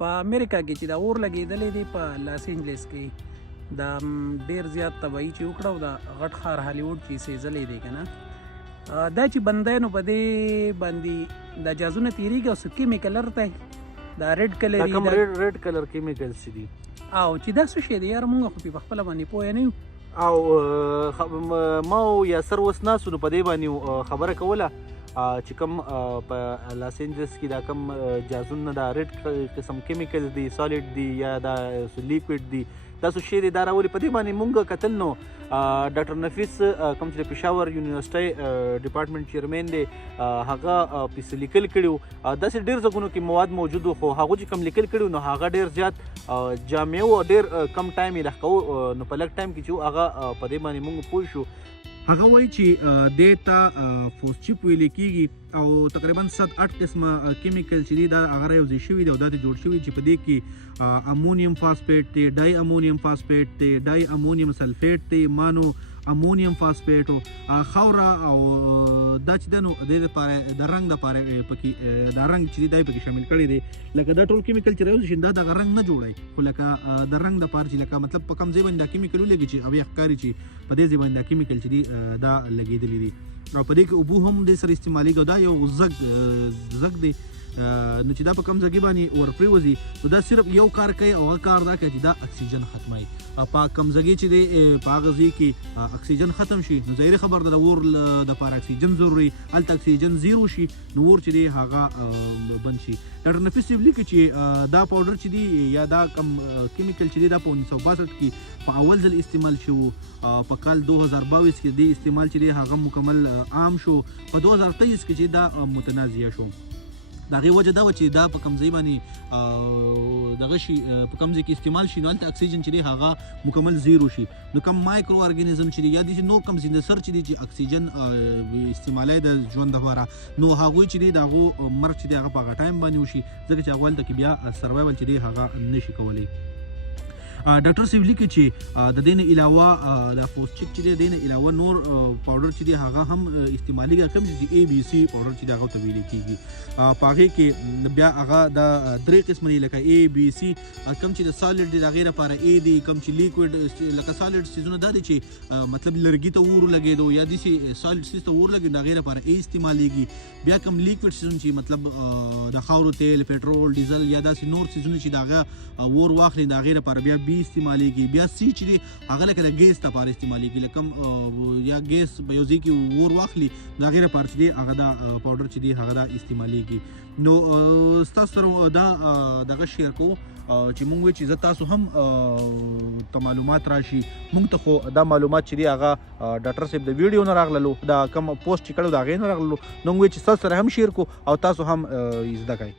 په امریکا کې چې دا اور لګېدلی دی په لاس اینجلس کې دا ډېر زیات تباهي چې وکړه او دا غټ ښار هالیوډ چې سېځلی دی که نه دا چې بندیانو په دې باندې دا جازونه تېرېږي او څه کیمیکلر ته دا ریډ کلر دا کوم ریډ کلر کیمیکلز دي او چې دا څه شی دی یاره مونږ خو په خپله باندې پوه نه یو او ما یا سر اوس ناستو نو په دې باندې خبره کوله چې کوم په لاس اینجلس کې دا کوم جازونه دا ریډ قسم کیمیکل دي سالډ دي یا دا لیکوډ دي دا څه شی دی دا راولي په دې باندې مونږ کتل نو ډاکټر نفیس کوم چې د پېښور یونیورسټۍ ډپارټمنټ چیرمین دی هغه پسې لیکل کړي وو داسې ډېر ځایونو کې مواد موجود وو خو هغو چې کوم لیکل کړي وو نو هغه ډېر زیات جامع وو ډېر کم ټایم یې راښکوو نو په لږ ټایم کې چې هغه په دې باندې مونږ پوه شو هغه وایي چې دې ته فوسچیپ ویل کېږي او تقریبا 7-8 قسمه کیمیکل چې دي دا هغه یوځای شوي دي او دا د جوړ شوي چې په دې کې امونیم فاسفیټ دی ډای امونیم فاسفیټ دی ډای امونیم سلفیټ دی مانو امونیم فاسفیټ خاوره او دا چې دی نو د دې لپاره د رنګ دپاره پکې دا رنګ چې دی دا یې پکې شامل کړی دی لکه دا ټول کیمیکل چې راوځي شي دا دغه رنګ نه جوړوي خو لکه د رنګ دپاره چې لکه مطلب په کوم ځای باندې دا کیمیکل ولګي چې او یا ښکاري چې په دې ځای باندې دا کیمیکل چې دی دا لګېدلی دي او په دې کې اوبه هم ډېر سره استعمالېږي او دا یو زګ دی نو چې دا په کوم ځای باندې ورپرېوځي نو دا صرف یو کار کوي او هغه کار دا کوي چې دا اکسیجن ختموي په کوم ځای چې دی په هغه ځای کې اکسیجن ختم شي نو ظاهري خبر ده د اور دپاره اکسیجن ضروري هلته اکسیجن زیرو شي نو اور چې دی هغه بند شي ډاکټر نفیس صاحب لیکي چې دا پاوډر چې دی یا دا کم کیمیکل چې دی دا په 1962 کې په اول ځل استعمال شو په کال 2022 کې دی استعمال چې دی هغه مکمل عام شو په 2023 کې چې دا متنازعه شو د هغې وجه دا وه چې دا په کوم ځای باندې دغه شي په کوم ځای کې استعمال شي نو هلته اکسیجن چې دی هغه مکمل زیرو شي نو کوم مایکرو ارګانیزم چې دی یا داسې نور کوم زندهسر چې دی چې اکسیجن استعمالوي د ژوند دپاره نو هغوی چې دی د هغو مرګ چې دی هغه په هغه ټایم باندې وشي ځکه چې هغه هلته کې بیا سروایول چې دی هغه نشي کولی ډاکټر صاحب لیکي چې د دې نه علاوه د فوسچیک چې دی د دې نه علاوه نور پاوډر چې دی هغه هم استعمالېږي کوم چې اے بي سي پاوډر چې دی هغه ورته ویل کېږي په هغې کې بیا هغه د درې قسمه دي لکه اے بي سي کوم چې د سالډ دی د هغې لپاره اے دی کوم چې لیکوډ لکه سالډ څیزونه دا دی چې مطلب لرګي ته اور لګېدو یا داسې سالډ څیز ته اور لګېدو د هغې لپاره اے استعمالېږي بیا کوم لیکوډ څیزونه چې مطلب د خاورو تیل پټرول ډیزل یا داسې نور څیزونه چې د هغه اور واخلي د هغې لپاره بیا بي استعمالېږي بیا سی چې دی هغه لکه د ګیس دپاره استعمالېږي لکه یا ګیس په یو ځای کې اور واخلي د هغې لپاره چې دی هغه دا پاوډر چې دی هغه دا استعمالېږي نو ستاسو سره دا دغه شیر کوو چې مونږ وایو چې زه تاسو هم ته معلومات راشي مونږ ته خو دا معلومات چې دی هغه ډاکټر صاحب د ویډیو نه راغللو دا کوم پوسټ چې کړو د هغې نه راغللو نو مونږ وایو چې ستاسو سره هم شیر کو او تاسو هم زده کوئ